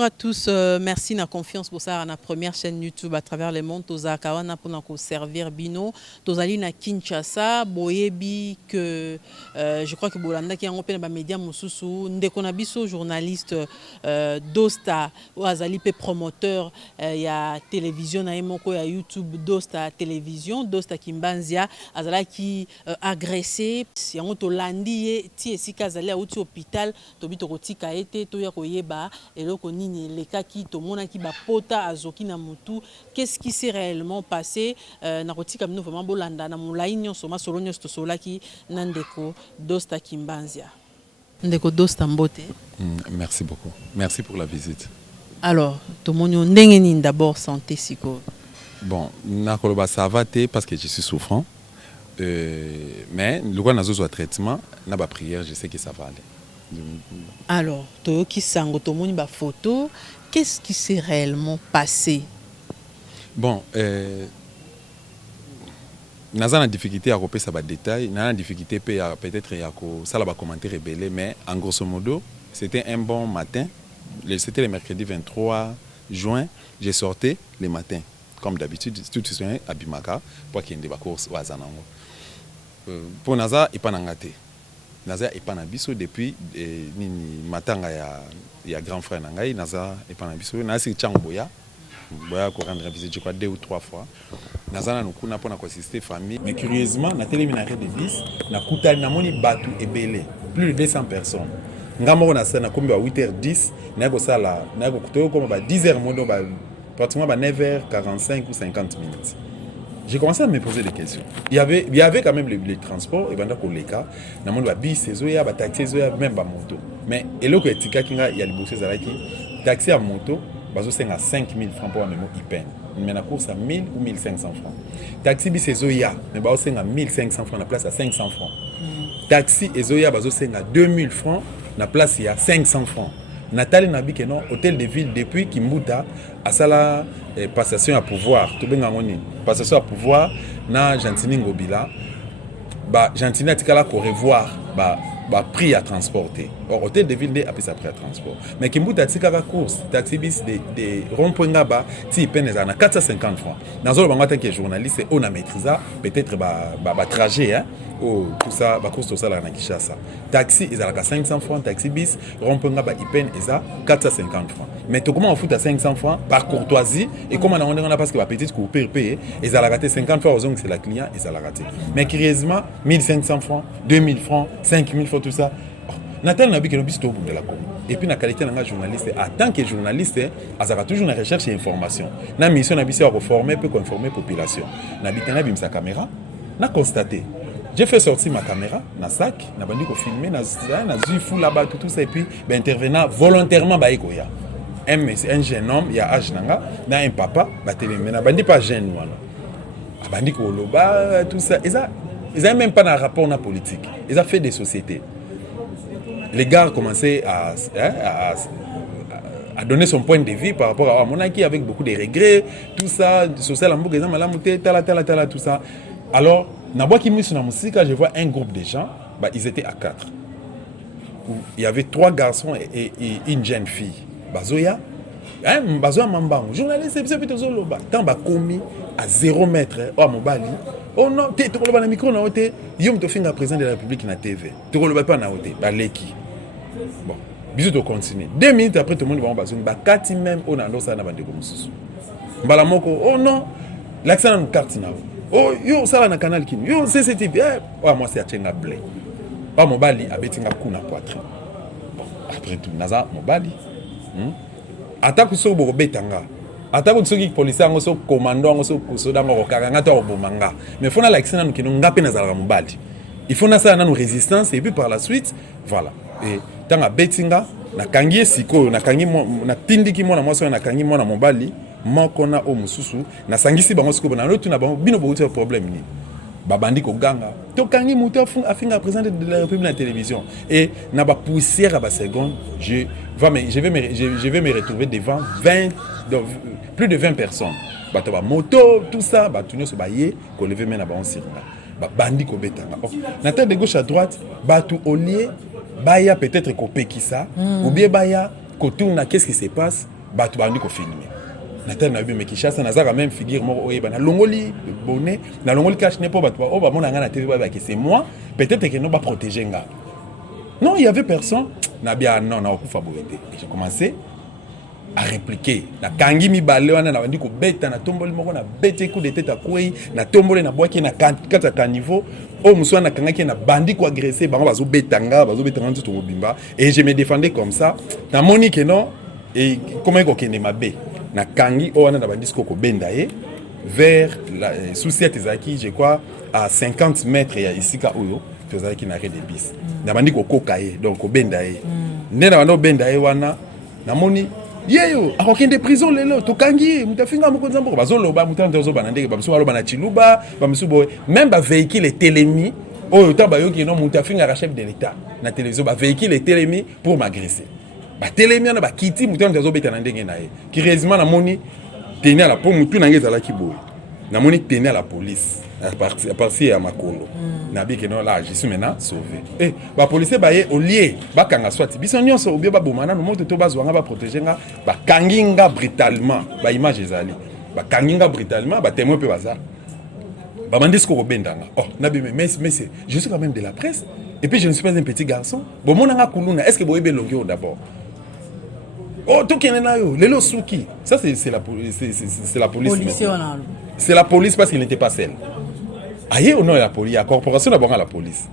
Bonjour à tous, merci na confiance pour ça na première chaîne YouTube à travers le monde toza kawana pour nous servir bino tozali na Kinshasa boyebi que je crois que bolanda ki yango pe na ba média mususu ndeko na biso journaliste Dosta ou azali pe promoteur ya télévision na moko ya YouTube Dosta télévision Dosta Kimbanzia azala ki agressé yango to landi ti esika azali auti hôpital to bitokoti kaete to ya koyeba eloko nini lekaki to mona ki ba pota azoki na mutu. Qu'est-ce qui s'est réellement passé na kotika mino vraiment bolanda na mulai nyonso masolo nyonso to solaki na ndeko Dosta Kimbanzia. Ndeko Dosta Mbote. Merci beaucoup. Merci pour la visite. Alors, to monyo ndenge nini d'abord santé siko. Bon, nakoloba ça va parce que je suis souffrant. Mais le roi nazo traitement, na ba prière, je sais que ça va aller. Alors, toyoki sango to moni ba photo, qu'est-ce qui s'est réellement passé? Bon, naza na difficulté à repérer ça ba détail, na difficulté peut-être ya ko ça la ba commentaire rebelle, mais en grosso modo, c'était un bon matin. C'était le mercredi 23 juin, j'ai sorti le matin comme d'habitude, tout ce soir à Bimaka pour qu'il y ait des courses au Azanango. Pour Naza, il n'y a pas d'angaté. Naza n'est pas nabiso depuis matin il y a grand frère Nangaï. Naza n'est pas nabiso. Naza c'est Boya. Boya qu'on rendre visite je crois 2 ou 3 fois. Naza nous n'a pas assister famille. Mais curieusement, na téléminaire de 10, na kuta na moni batu ebele, plus de 200 personnes. Ngamo na sana kombi à 8h10, na ko sala, na ko kuto comme 10h modo pratiquement 9h45 ou 50 minutes. J'ai commencé à me poser des questions. Il y avait quand même les transports, et pendant que les cas, dans le monde, bis, taxi, même moto. Mais et là, il y a les bourses taxi à moto, c'est à 5 000 francs pour un mémo IPN. Mais la course à 1 000 ou 1 500 francs. Taxi bis et Zoya, mais c'est à 1 500 francs, la place à 500 francs. Taxi et Zoya, c'est à 2 000 francs, la place à 500 francs. Nathalie Nabi que non hôtel de ville depuis Kimbuta à sala passation à pouvoir tout bien ngoni passation à pouvoir na Gentini Ngobila ba Gentini atikala ko revoir ba prix à transporter. Or hôtel de ville a pris sa prix à transport mais Kimbuta atikala course taxi bis de rond-point ngaba ti peine na 450 francs dans le bango tant que journaliste on a maîtrisé peut-être ba trajet hein. Oh, tout ça, bah, course tout ça là, na Kinshasa. Taxi, ils ont 500 francs, taxi bis, rond-point bah, IPN, ils ont 450 francs. Mais tout comment on fout à 500 francs par courtoisie et comment on a parce que la petite coupure payer, ils ont raté 50 francs aux hommes, c'est la client, ils ont raté. Mais curieusement, 1500 francs, 2000 francs, 5000 francs, tout ça. Nathalie Nabi qui est au bout de la com. Et puis la qualité d'un journaliste, en tant que journaliste, elle a toujours une recherche et information. La mission Nabi c'est à reformer, peut informer la population. Nabi Nabi sa caméra, n'a constaté. J'ai fait sortir ma caméra, na sac, na bandi ko filmer, na fou là-bas tout ça et puis intervenant volontairement ba ekoya. Un jeune homme, il y a âge nanga, na un papa, ba télémé na bandi pas jeune voilà. Bandi ko loba tout ça, ils a même pas un rapport na politique. Ils ont fait des sociétés. Les gars ont commencé à donner son point de vue par rapport à Monaki avec beaucoup de regrets, tout ça, social en bouquet, tala tout ça. Alors je vois un groupe de gens, ils étaient à 4. Il y avait 3 garçons et une jeune fille. Bazoya, Bazoya Mambango, journaliste, c'est plutôt Zoloba. Tant commis à 0 mètre, oh Mobali. Oh non, tu as le micro, tu as président de la République na TV. Tu as pas na hôtel, Leki. Bon, bisous de continuer. 2 minutes après, tout le monde va en bas. Bakati même, on a l'ossa na bande comme ça. Balamoko, oh non, l'accent en carte na. Oh, yo, ça va dans le canal qui yo, CCTV. Oh, moi, c'est à Tchenga Blé. Oh, Mobali, a betinga kuna poitrine. Bon, après tout, Naza, Mobali. Attaque sur le betanga. Attaque sur le policier, on se commandant, on se soda, on se carangata, on se manga. Mais il faut que l'accent nous qui nous ngape Naza Mobali. Il faut que ça nous résistance et puis par la suite, voilà. Et tant à betinga, na kangi siko, na kangi na tindi ki mona moso na kangi mona Mobali. Makona o mususu na sangisi bango siko na lotu na bango bino bokuti problème ni babandi ko ganga to kangi mutu afinga président de la République à la télévision et na ba poussière à ba seconde je vais me retrouver devant plus de 20 personnes bato ba moto tout ça ba tunyo so baye ko lever mena ba on sirna ba bandi ko betanga na tête de gauche à droite bato au lieu baya peut-être ko pekisa ou bien baya kotuna qu'est-ce qui se passe bato bandi ko filmer na tête na bi mais Kinshasa na zaka même figure moko oyeba na longoli bonnet na longoli cache ne po bato o ba mona nga na TV ba que c'est moi peut-être que no ba protéger nga non il y avait personne na bien non na okufa boyete et j'ai commencé à répliquer na kangi mi balé wana na bandi ko beta na tomboli moko na bete coup de tête à kwei na tomboli na boaki na kata ka niveau o muswa na kanga ki na bandi ko agresser bango bazo betanga ntutu mobimba et je me défendais comme ça na moni que non et comment ko kende mabe na kangi o wana na bandi ko benda ye vers la souciette zaki je crois à 50 mètres ya isika oyo tozaki na arrêt de bis na bandi ko koka ye donc ko benda ye nena bando benda ye wana na moni yeyo akokende prison lelo tokangi mutafinga moko nzambo bazoloba mutanda zo banandeke bamsu baloba na chiluba bamsu boy même ba véhicule télémi oyo ta bayoki no mutafinga ka chef de l'état na télévision ba véhicule télémi pour m'agresser ba télémi na ba kiti mutanda zo beta na ndenge na ye curieusement na moni tenir la pour mutu na ngeza la kiboy na moni tenir la police à partir à Makolo na bi que non là je suis maintenant sauvé et ba policier ba ye au lieu ba kanga soit biso nyonso obio ba bomana no moto to bazwanga ba protéger nga ba kanginga brutalement ba image ezali ba kanginga brutalement ba témoin pe baza ba mandisko ko bendanga oh na bi mais je suis quand même de la presse et puis je ne suis pas un petit garçon bon monanga kuluna est-ce que boyebe longio d'abord oh to kenena yo lelo suki ça c'est la police c'est la police c'est la police parce qu'il n'était pas seul. Aïe au nom de la police, la corporation d'abord à la police.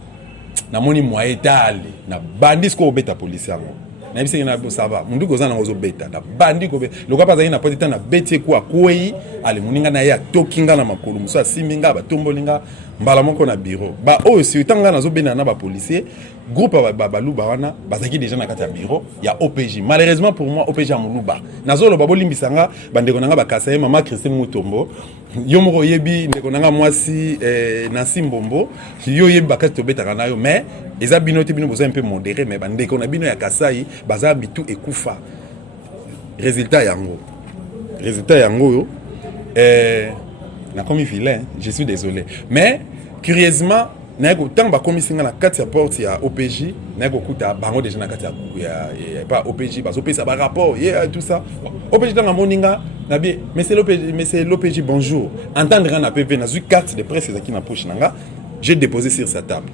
Na moni moyen tali, na bandis ko beta police yango. Na bise na ça va. Mundu goza na ozo beta, na bandi ko beta. Loka pas na potita na beti ko akwei, ale muninga na ya tokinga na makolo, muso siminga ba tombolinga mbala moko na bureau. Ba o si tanga na zo bena na ba policier, groupe ba baluba wana, bazaki déjà na kati ya bureau, ya OPJ. Malheureusement pour moi OPJ a muluba. Nazo lo babo limbisanga bandeko nanga ba kasaye mama Christine Mutombo. Yo moko yebi ndeko nanga mwasi Nancy Mbombo yo yebi bakati tobetaka nayo mais eza bino te bino boza un peu modéré mais bandeko na bino ya Kasai baza bitu ekufa résultat yango yo na komi vilain je suis désolé mais curieusement nako tant ba komisinga na kati ya porte ya OPJ nako kuta bango déjà na kati ya pas OPJ bazo pesa ba rapport tout ça OPJ dans moninga na bien mais c'est l'OPJ bonjour entendre un PV na zu carte de presse qui na poche nanga j'ai déposé sur sa table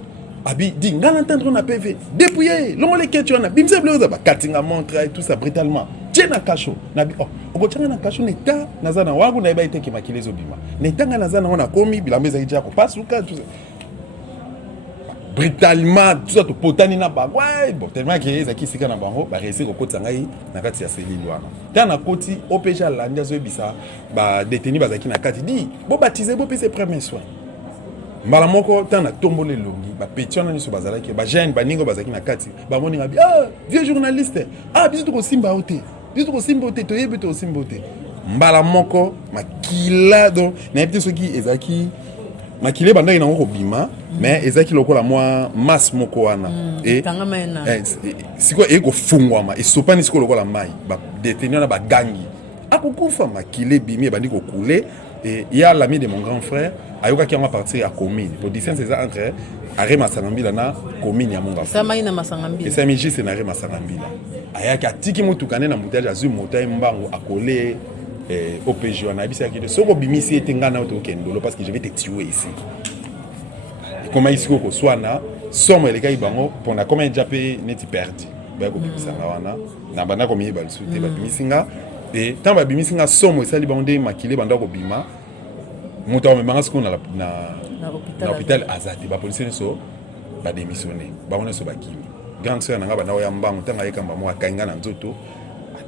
abi dit ngana entendre na PV dépouiller longo les questions na bimse bleoza ba katinga montre et tout ça brutalement tena kacho na bi oh okochanga na kacho neta nazana wangu na iba iteke makilezo bima netanga nazana wana komi bilambeza ija ko pasuka tout ça brutalement tout ça to potani na ba ouais bon tellement que ezaki sika na bango ba réussir ko kotsa ngai na kati ya selili wana tana koti OPJ landia zo bisa ba détenu bazaki na kati di bo baptiser bo pese premier soin mbala moko tana tombole longi ba petiona ni so bazalaki ba jeune baningo bazaki na kati ba moninga bi ah vieux journaliste ah biso to simba ote to yebe to simba ote mbala moko makila donc na yebite soki ezaki makile banda ina ngoko bima mais ezaki lokola mwa masse moko wana et siko eko fungwama esopani siko lokola mai ba détenir na ba gangi akokufa makile bimi bandi ko couler et il y a l'ami de mon grand frère ayoka ki en partir à commune pour distance c'est entre Are Masangambila na commune ya Monga ça maina Masangambila et ça miji c'est na Are Masangambila ayaka tiki mutu kanena mutage azu motai mbango akole OPJ on a dit ça que soko bimisi etengana otokendolo parce que je vais te tuer ici et comment ici ko swana somme les gars bango pour na comment déjà payé neti perdu ba ko bimisanga wana na bana ko miba lusute ba bimisinga et tant ba bimisinga somme ça li bande makile banda ko bima muta o memanga siko na hôpital azati ba policier so ba démissionner ba on so ba kimi grande sœur nanga bana o ya mbango tanga yekamba mo akainga na nzoto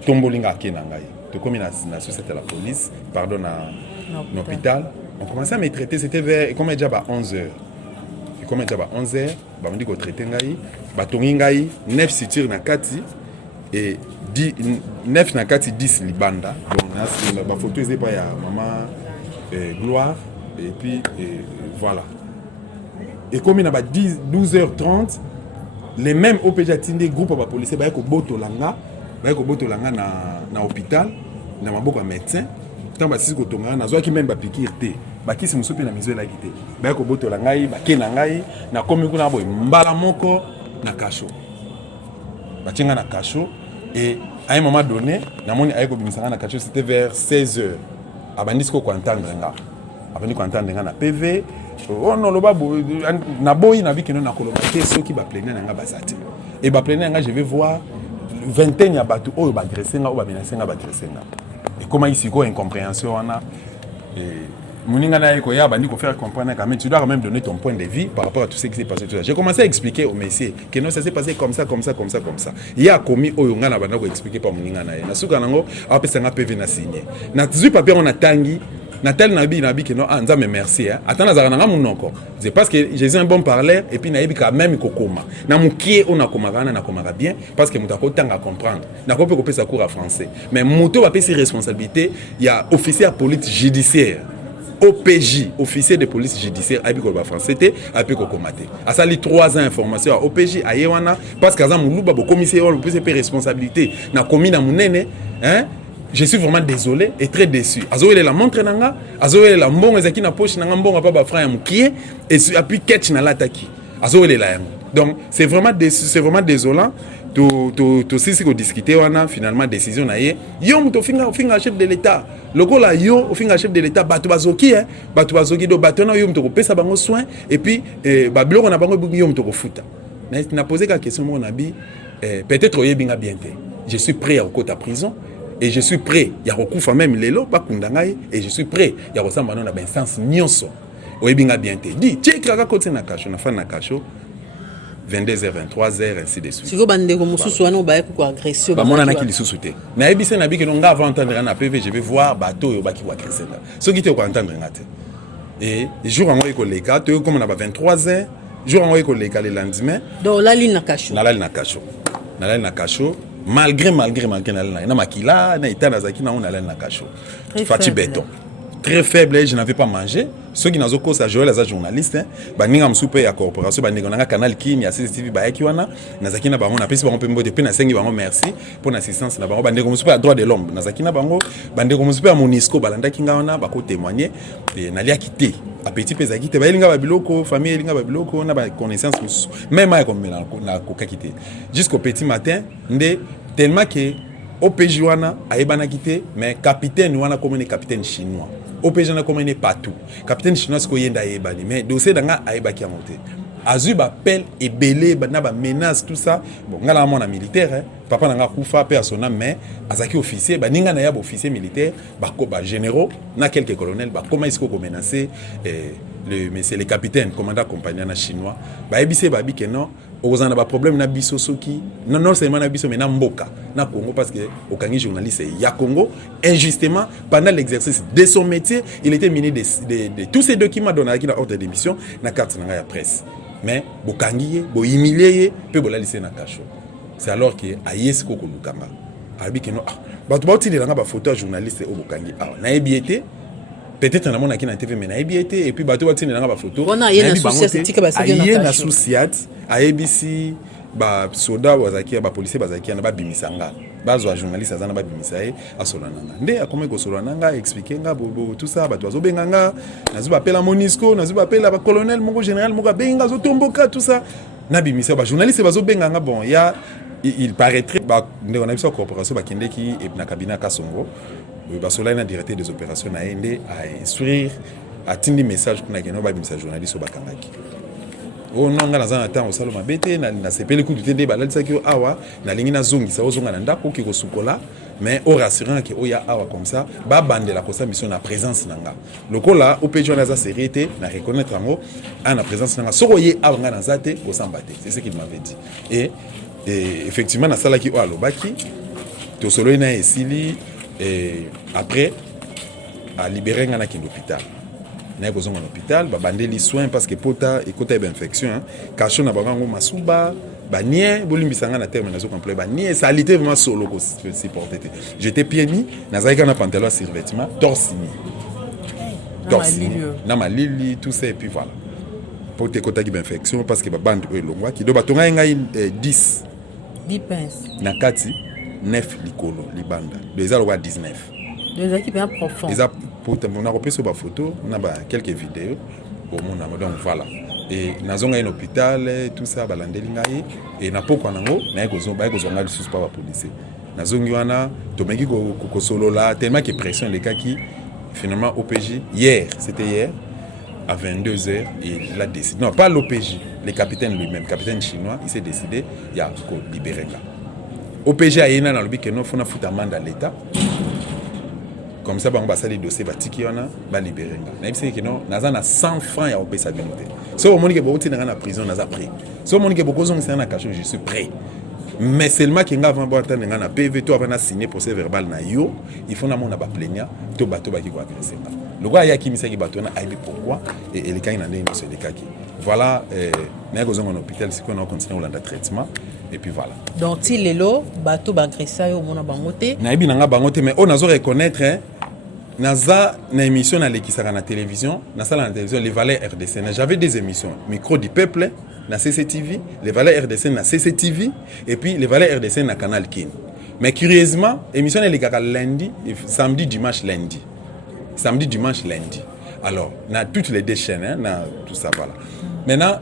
tombolinga akena ngai comme la société de la police, pardon, à l'hôpital. On commençait à me traiter, c'était vers, comme déjà 11h. Et comme déjà 11h, on dit qu'on traitait ngai, batongi ngai, 9 situres na kati, et 9 na kati, 10 libanda. Donc, la photo est pas ya maman Gloire, et puis voilà. Et comme il y a 12h30, les mêmes OPJ Tindé, groupe de policiers, ils ont boto langa na hôpital na maboko médecin tant ba sisi ko tonga na zo ki même ba pikir te ba kisi musopi na mizo la kité ba ko botola ngai ba ke na ngai na komi kuna boy mbala moko na kasho ba tinga na kasho et à un moment donné namoni ayeko bimisanga na kacho c'était vers 16h abandi ko entendre nga abandi ko entendre nga na PV oh non loba na boyi na viki na koloba te soki ba plaigner nga basati et ba plaigner nga je vais voir vingtaine ya batu oyo ba agresser nga ou ba menacer nga ba agresser nga et comment ici ko incompréhension wana et Mouninga na yeko ya bandi ko faire comprendre quand même tu dois quand même donner ton point de vue par rapport à tout ce qui s'est passé tout ça. J'ai commencé à expliquer au messieurs que non ça s'est passé comme ça. Il y a commis oyonga na banda ko expliquer pas Mouninga na ye. Na suka nango a pesa nga PV na signé. Na tzu papier on a tangi na tel nabi que non anza me merci hein. Attends na nga munoko. C'est parce que j'ai un bon parleur et puis na yebi quand même kokoma. Na mukie on a komagana na komaka bien parce que mutako tanga comprendre. Na ko pe ko pesa cours à français. Mais muto va pesa responsabilité, il y a officier police judiciaire. OPJ, officier de police judiciaire, Abiko français, c'était Abiko Komate. À ça, les 3 ans d'information à OPJ, à Yewana, parce qu'à Zamoulouba, le commissaire, le plus de responsabilité, na commis na mounene, hein. Je suis vraiment désolé et très déçu. Azoé la montre nanga, Azoé la mbongo ezaki na poche nanga mbongo papa frère mukie et puis catch na l'attaque. Azoé la yango. Donc c'est vraiment désolant. To sisi ko discuter wana finalement décision na ye yo muto finga chef de l'état lokola yo finga chef de l'état batu bazoki do batu na yo muto ko pesa bango soin et puis ba biloko na bango yo muto ko futa na poser la question mon abi peut-être oyebinga bien te je suis prêt à kota prison et je suis prêt ya kokufa même lelo ba kundangai et je suis prêt ya kosamba na ba instance nyonso oyebinga bien te di tchekaka kote na kasho na fa na kasho 22h, 23h, ainsi de suite. Si vous bandez comme sous soin, vous avez quoi agression. Bah mon anaki li sous-souté. Mais ebise na bi que non ga avant entendre na PV, je vais voir bateau yo ba ki wa agresser là. Ce qui te ko entendre ngate. Et jour en ko leka, to comme na ba 23h, jour en ko leka le lendemain. Donc la ligne na kasho. Na la na kasho. Malgré na makila na itana zaki na on na kasho. Fati béton. Très faible, je n'avais pas mangé. Ceux qui n'ont pas ça, Joël, les journalistes, banninga msupe ya corporation, banninga na canal Kin, ya CCTV ba yaki wana, na zakina bango na pesi bango pembo de pena sengi bango merci pour l'assistance na bango banninga msupe ya droit de l'homme, na zakina bango, banninga msupe ya Monisco balanda kinga wana ba ko témoigner et na lia quitté. A petit pesa quitté, ba elinga ba biloko, famille elinga ba biloko, na ba connaissance musu. Même ay comme na ko quitté. Jusqu'au petit matin, ndé tellement que OPJ wana ayebana quitté, mais capitaine wana comme un capitaine chinois. OPJ na comme partout. Capitaine chinois ko yenda yebani mais dossier danga ayebaki a monter. Azu ba appel et belé ba na ba menace tout ça. Bon ngala mona militaire hein. Papa nanga kufa personnel mais azaki officier ba ninga na ya officier militaire ba ko ba généraux na quelques colonels ba comment est-ce ko menacer le capitaine commandant compagnie na chinois ba ebise ba bi que non ozana ba problème na biso soki non seulement na biso mais na mboka na Congo parce que okangi journaliste ya Congo injustement pendant l'exercice de son métier il était munis de tous ces documents donnés qui na ordre d'émission na carte na ya presse mais bokangi bo humilier pe bola lycée na cacho c'est alors que ayes ko lukanga abi que non ba to ba utile nga ba photo journaliste o bokangi na ebiete peut-être na mona ki na TV mais na ebiete et puis ba to ba tine nga ba photo on a yena souciatique ba saki na souciat a ABC ba soda wazaki ba policier bazaki na ba bimisanga bazwa journaliste azana ba bimisaye asolana nde akome ko solana nga expliquer nga tout ça ba to azobenga nga nazu ba pela Monisco nazu ba pela ba colonel mongo général mongo benga zo tomboka tout ça na bimisa ba journaliste bazobenga nga bon il paraîtrait ba ndeko na biso corporation ba kendeki et na cabinet Kasongo ba solana directeur des opérations na ende à instruire à tindi message kuna keno ba bimisa journaliste ba kangaki o nonga na zana temps osalo mabete na sepeli ku tutende balalisa ki awa na lingi na zongisa ozonga na ndako ki ko sukola mais au rassurant que oya awa comme ça ba bandela ko sa mission na présence nanga lokola OPJ na za sérété na reconnaître ngo na présence nanga sokoye awa nga na zate ko sambate c'est ce qu'il m'avait dit et effectivement na sala ki o alobaki to solo ina esili et après a libéré nga na ki l'hôpital na ko zonga l'hôpital ba bandeli soins parce que pota et côté infection hein cacho na bango masuba ba nie bolimbisanga na terme nazo complet ba nie salité vraiment solo ko supporter j'étais pieds nus na zaika na pantalon survêtement torse nu na malili tout ça et puis voilà pour te côté infection parce que ba bande ko elongwa ki do batonga ngai 10 pinces na kati 9 likolo libanda deux alors 19 des équipes bien profondes on a repris sur ma photo, on a quelques vidéos au monde donc voilà et nazonga un hôpital tout ça balandeli ngai et na poko nango na ko zonga le suspect ba police nazongi wana tomeki kosolola tellement que pression les cas qui finalement OPJ hier à 22h il a décidé, non pas l'OPJ, le capitaine lui-même, capitaine chinois, il s'est décidé il y a libéré là. OPJ a yéna dans le but que non faut na foutre amende à l'État. Comme ça, on va passer les dossiers, on va libérer. Mais c'est que non, on a 100 francs à payer sa bénédiction. Si on dit que beaucoup de gens en prison, on a pris. Si on dit que beaucoup de gens sont en cachot, je suis prêt. Mais seulement qu'il y a un temps de un PV, tu as signé procès verbal na yo, il faut na mon aba plaignant, to bateau ba qui ko agresser. Le gars ya qui mi saki bateau na aibi pourquoi et les cas ina ndé monsieur les cas qui. Voilà na ko zongo en hôpital si on continue au traitement et puis voilà. Donc ti lelo bateau ba agresser yo mona bangote. Na ibi nga bangote mais on nazo reconnaître naza na émission na lekisaka na télévision, na sala na télévision les valeurs RDC. J'avais des émissions, Micro du peuple na CCTV, les valeurs RDC na CCTV et puis les valeurs RDC na Canal Kin. Mais curieusement, émission elle est lundi, samedi, dimanche, lundi. Samedi, dimanche, lundi. Alors, na toutes les deux chaînes, hein, na tout ça voilà. Maintenant,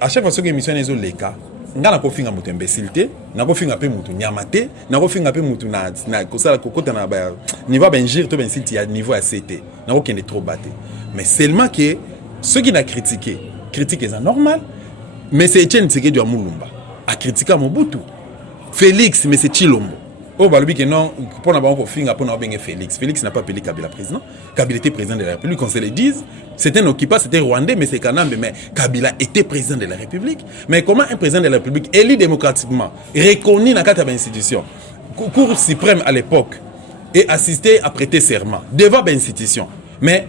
à chaque fois que l'émission est les cas, nga na kofinga mutu imbécilité, na kofinga pe mutu nyamate, na kofinga pe mutu na kosala kokota na ba niveau benjir to bensilti ya niveau à CT. Na kokende trop batté. Mais seulement que ceux qui n'a critiqué est normal. Mais c'est Etienne Tshisekedi Mulumba a critiqué Mobutu. Félix, mais c'est Chilombo. Oh, bah, que non, pour n'a pas finir pour n'a pas Félix. Félix n'a pas appelé Kabila président. Kabila était président de la République. Qu'on se le dise, c'était un occupant, c'était Rwandais, mais c'est Kanambe. Mais Kabila était président de la République. Mais comment un président de la République, élu démocratiquement, reconnu dans quatre institutions, Cour suprême à l'époque, et assisté à prêter serment devant l'institution. Mais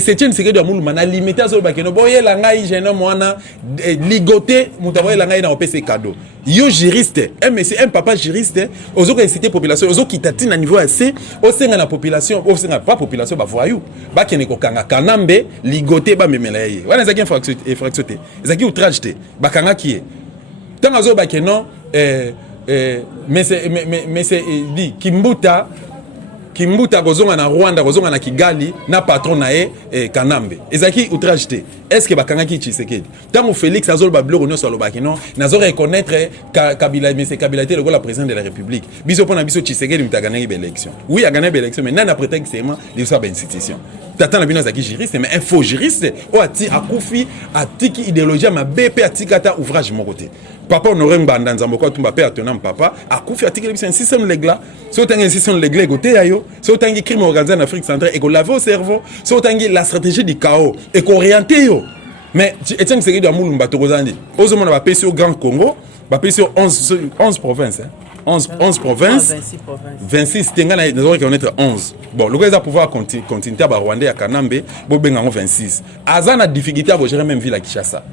c'est une série de Mulumba na limité sur le bakeno boye la ngai jeune mwana ligoté mutaboye la ngai na opc cadeau yo juriste un papa juriste ozo inciter population ozo kitati na niveau assez au senga na population au senga pas population ba voyou ba kene ko kanga kanambe ligoté ba memela ye wana zaki infraction te zaki outrage te ba kanga kié tant azo bakeno mais c'est dit Kimbuta kozonga na Rwanda kozonga na Kigali na patron na Kanambe ezaki outrage te est-ce que bakanga ki Tshisekedi tant Félix azol ba bloko nyonso alobaki non nazo reconnaître Kabila mais c'est Kabila te le président de la République biso pona biso Tshisekedi mutagana ba élection oui a gagné ba élection mais nana prétexte seulement de sa institution tata na bino zaki juriste mais un faux juriste o ati akufi atiki idéologie ma BP atikata ouvrage mon côté papa honoré mbanda nzambo ko tumba pe atona papa akufi atiki un système légal so tangi un système légal côté ayo so tangi crime organisé en Afrique centrale et ko laver au cerveau so tangi la stratégie du chaos et ko orienter yo mais Etienne Tshisekedi de Mulumba tokozandi ozomona ba PC au Grand Congo ba PC 11 provinces hein 11 provinces 26 tengana nazo reconnaître 11 bon le gars va pouvoir continuer à Rwanda ya Kanambe bo benga 26 azana difficulté à gérer même ville à Kinshasa.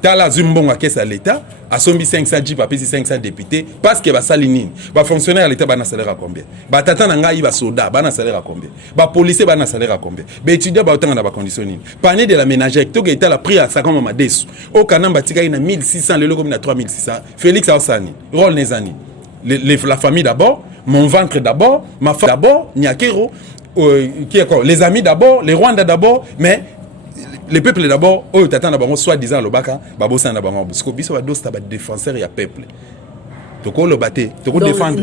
Tala Zumbonga kesa l'État, a sombi 500 jeep, a pesi 500 députés, parce que ba salinine, ba fonctionnaire à l'État, ba na salaire à combien? Ba tata nanga ba soda, ba na salaire à combien? Ba policier, ba na salaire à combien? Ba étudiant, ba autant na ba conditionning. Panier de la ménagère, to l'État la prix à 50 mama desu. Au Kanamba tika ina 1600, le logo na 3600. Félix Aosani, rôle Nezani. La famille d'abord, mon ventre d'abord, ma femme d'abord, Nyakero, qui est quoi? Les amis d'abord, les Rwandais d'abord, mais le peuple d'abord, oh t'attends d'abord soit disant le baka, babosa na bango, parce que biso ba dosta ba défenseur ya peuple. Toko le batté, toko défendre.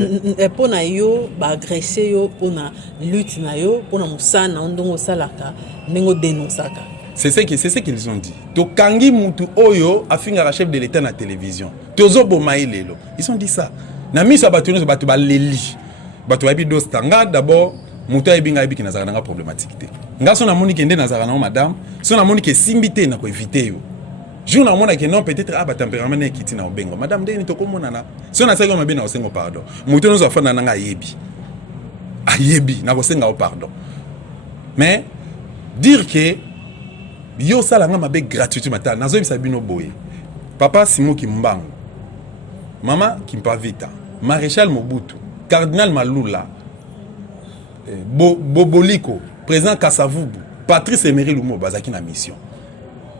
Pour na yo ba agresser yo pour na lutte na yo, pour na musana ndongo salaka, nengo dénonçaka. C'est ce qu'ils ont dit. To kangi mutu oyo afinga chef de l'État na télévision. Tozo bomaï lelo. Ils ont dit ça. Na miso batuno so batu ba leli. Batu ba bi dosta nga d'abord muta ebinga ebiki na zaka nga problématique te. Nga so na moni kende na zaka na madame, so na moni ke simbité na ko éviter yo. Jour na mona ke non peut-être ba tempérament na kiti na obengo. Madame de ni to ko mona na. So na saka mabina osengo pardon. Muto no so fa na nga yebi. Ayebi na ko senga o pardon. Mais dire que yo sala nga mabe gratuité mata nazo bisa bino boye. Papa Simo Kimbangu. Maman Kimpavita. Maréchal Mobutu. Cardinal Malula. Boboliko, président Kassavubu, Patrice Emery Lumo, bazaki na mission.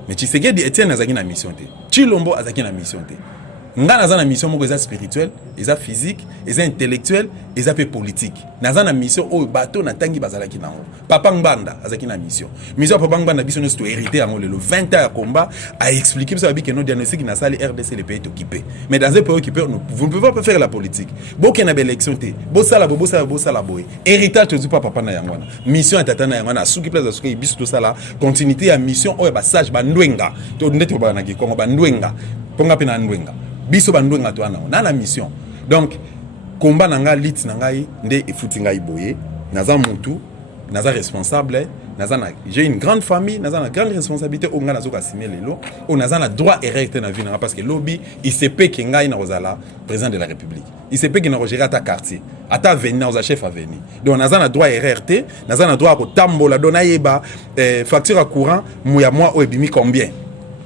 Mais Tshisekedi Etienne azaki na mission te. Chilombo azaki na mission te. nga naza na mission moko eza spirituelle, eza physique, eza intellectuelle, eza pe politique. Naza na mission oyo bato na tangi bazalaki nango. Papa Ngbanda azaki na mission. Mission Papa Ngbanda biso nyonso to hérité yango lelo 20 ans ya combat a expliqué biso que nos diagnostic na sali RDC le pays est occupé. Mais dans un pays occupé, vous ne pouvez pas faire la politique. Boke na élection te. Bo sala boy. Héritage to pas papa na yango na. Mission atata na yango na suki place suki biso to sala continuité ya mission oyo ba sage ba ndwenga. To ndete ba na ki Kongo ba ndwenga. Ponga pe na ndwenga. Biso bandou nga toana na la mission. Donc combat nanga lit nangai nde efuti ngai boye naza mutu naza responsable j'ai une grande famille naza na grande responsabilité o nga nazoka assumer lelo o naza na droit hérité na vie nanga parce que lobby il se peut que ngai na rozala président de la République il se peut que na gérer ta quartier ata venir aux chef à venir donc naza na droit hérité naza na droit ko tambola dona yeba facture à courant moya moi o ebimi combien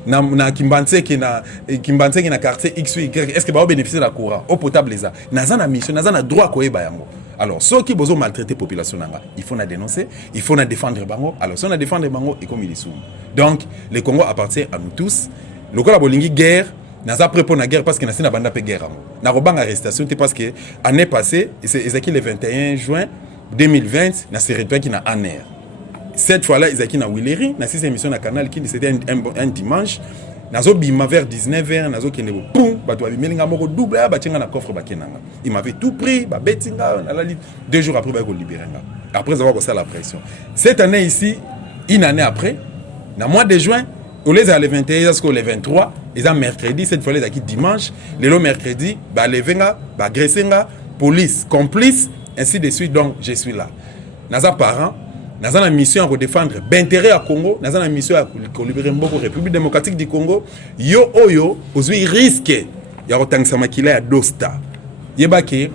na kimbanseki na quartier X ou Y est-ce que ba bénéficier de la courant eau potable les a naza na mission naza na droit ko yeba yango. Alors ceux qui besoin maltraiter population nanga il faut la dénoncer, il faut la défendre bango. Alors si on a défendre bango et comme il est sous donc le Congo appartient à nous tous. Le Congo bolingi guerre naza prépare na guerre parce que na banda pe guerre na robanga arrestation parce que année passée c'est le 21 juin 2020 na territoire qui na aner. Cette fois-là, ils étaient dans Willery, dans cette émission na canal qui c'était un dimanche. Nazo bima vers 19h, nazo kende boum, bato abimelinga moko double, batinga na coffre bakenanga. Il m'avait tout pris, ba betinga à la limite 2 jours après ba ko libérer nga. Après avoir ça la pression. Cette année ici, une année après, dans mois de juin, au lieu d'aller le 21 jusqu'au 23, ils ont mercredi, cette fois-là ils dimanche, le mercredi, ba levenga, ba agressenga, police complice, ainsi de suite. Donc je suis là. Naza parents nous avons une mission à défendre l'intérêt à Congo, nous avons une mission à libérer la République démocratique du Congo. Yo oyo, aujourd'hui risque ya rotangisa makila ya dosta. Yeba ke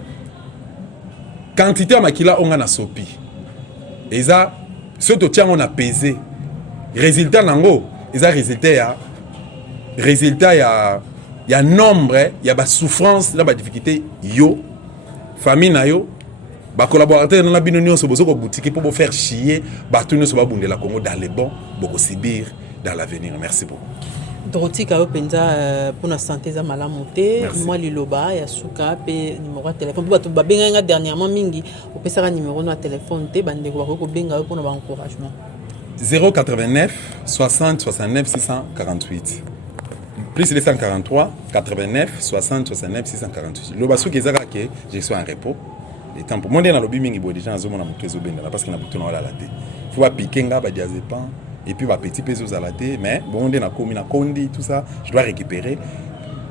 quantité ya makila onga na sopi. Eza soto tiang on a pesé. Résultat nango, eza résultat ya nombre, ya ba souffrance, la ba difficulté yo famille na yo. Les collaborateurs dans la binounion sont besoin de boutique pour faire chier bateau ne soit pas la Congo dans les bons beaucoup subir dans l'avenir. Merci beaucoup. Dorothy Kayo penza pour la santé za malamoté moi liloba ya suka pe numéro de téléphone pour ba benga dernièrement mingi o pesa numéro de téléphone te bande ko benga pour na encouragement 089 60 69 648 plus 243 89 60 69 648 loba suki ezaka ke je suis en repos. Les temps pour moi dans le biming il déjà dans mon trésor parce qu'il a bouton à la tête faut pas piquer nga ba diazepam et puis ba petit pesos à la tête mais bon on est na commune na kondi tout ça je dois récupérer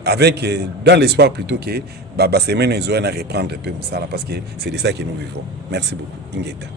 avec dans l'espoir plutôt que ba semaine ils auront à reprendre un peu ça là parce que c'est de ça que nous vivons. Merci beaucoup Ingeta.